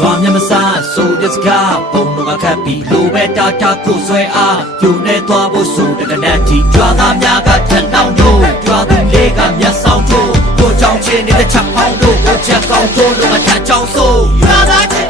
ရွာမြမစားဆိုတဲ့စကားပုံလုံးကခတ်ပြီးလိုပဲတာတာကိုဆွဲအားပြုံနေသွားဖို့ဆိုတဲ့ကနတ်ကြီးကြွားသားများကထန်တောင်းတို့ကြွားသူလေးကမျက်စောင်းတို့ကိုကြောင်ချင်းနေတဲ့ချက်ပေါင်းတို့ကိုချက်ကောင်းတို့လိုမှချက်ကြောင်ဆိုကြွားသား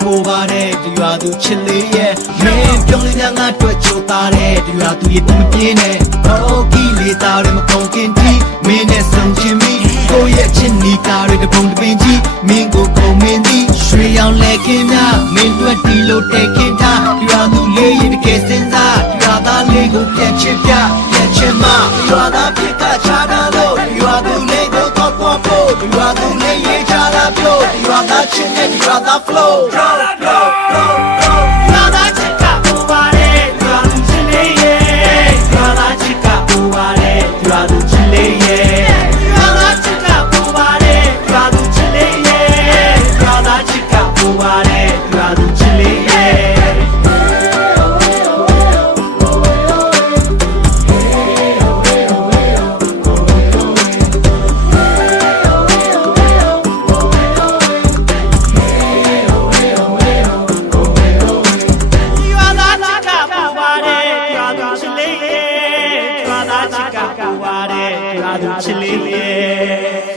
ပိုပါတယ်ဒီရွာသူချစ်လေးရဲ့မင်းပြုံးလေးများငါတွေ့ချိုသားတယ်ဒီရွာသူရဲ့တမပြင်းနဲ့ဟောကီလေးသားတွေမကုန်ခင်တီမင်းနဲ့ဆုံချင်းပြီးကိုယ့်ရဲ့ချစ်နီကားတွေတပုံတပင်ကြီးမင်းကိုကုန်မင်းသည်ရွှေရောင်လက်ခင်းများမင်းတို့တီလို့တဲ့ခင်ထားဒီရွာသူလေးရဲ့တကယ်စင်စားဒီရွာသားလေးကိုပြန်ချစ်ပြပြန်ချစ်မဒီရွာသားဖြစ်ကချာတာလို့ဒီရွာသူလေးကိုတော့တော့ဖို့ဒီရွာသူလေးရေးချတာပြော ဒီရွာသားချစ်နဲ့ဒီရွာသား flow flow flow flow flow သားချစ်ကပူပါတဲ့ဒါသူချစ်လေးရဲ့